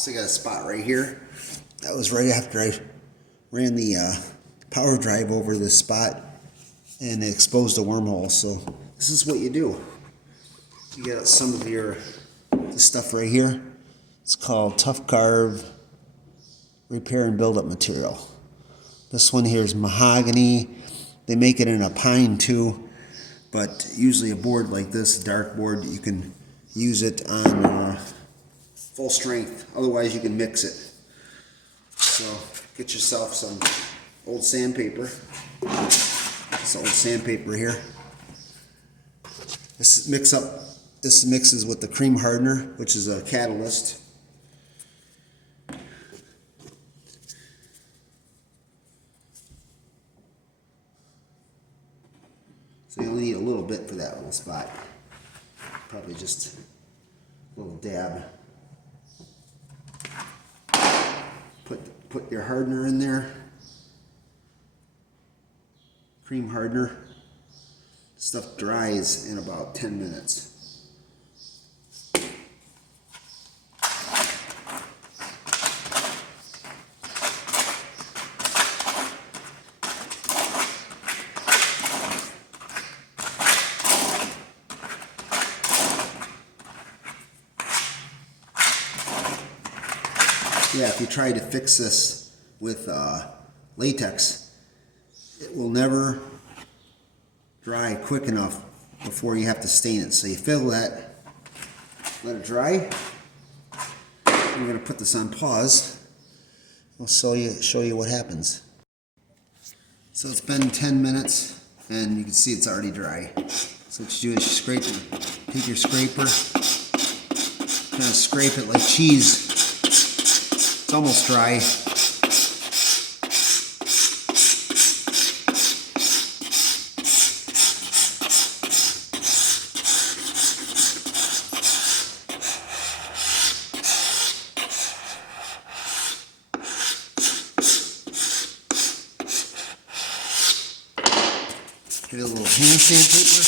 So I got a spot right here. That was right after I ran the power drive over this spot and it exposed a wormhole. So this is what you do. You get some of this stuff right here. It's called tuf-carv repair and build-up material. This one here is mahogany. They make it in a pine too, but usually a board like this, a dark board, you can use it on full strength. Otherwise you can mix it. So get yourself some old sandpaper. This old sandpaper here. This mixes with the cream hardener, which is a catalyst. So you only need a little bit for that little spot. Probably just a little dab. Put your hardener in there. Cream hardener. Stuff dries in about 10 minutes. Yeah, if you try to fix this with latex, it will never dry quick enough before you have to stain it. So you fill that, let it dry. I'm going to put this on pause. I'll show you what happens. So it's been 10 minutes and you can see it's already dry. So what you do is you scrape it. Take your scraper, kind of scrape it like cheese. It's almost dry. Get a little hand sandpaper.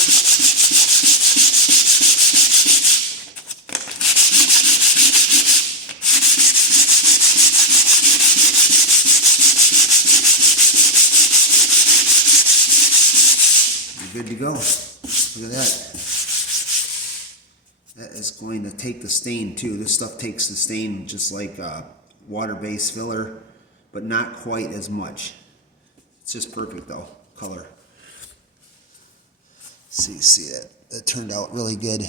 Good to go. Look at that. That is going to take the stain too. This stuff takes the stain just like water-based filler, but not quite as much. It's just perfect though, color. See that turned out really good.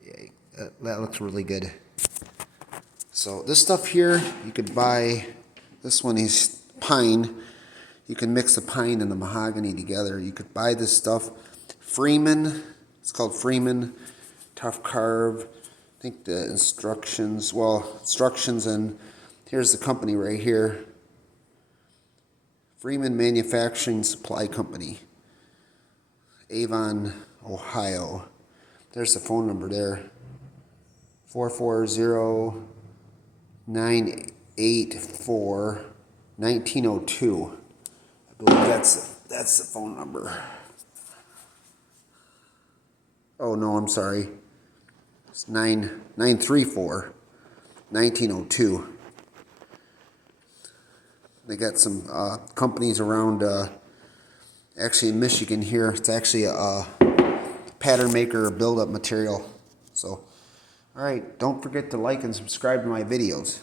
Yeah, that looks really good. So this stuff here, you could buy. This one is pine. You can mix the pine and the mahogany together. You could buy this stuff. Freeman, it's called Freeman tuf-carv. I think the instructions, and here's the company right here. Freeman Manufacturing Supply Company, Avon, Ohio. There's the phone number there. 440-984-1902. I believe that's the phone number. Oh no, I'm sorry. It's 934-1902. They got some companies around, actually in Michigan here. It's actually a pattern maker build-up material. So, all right, don't forget to like and subscribe to my videos.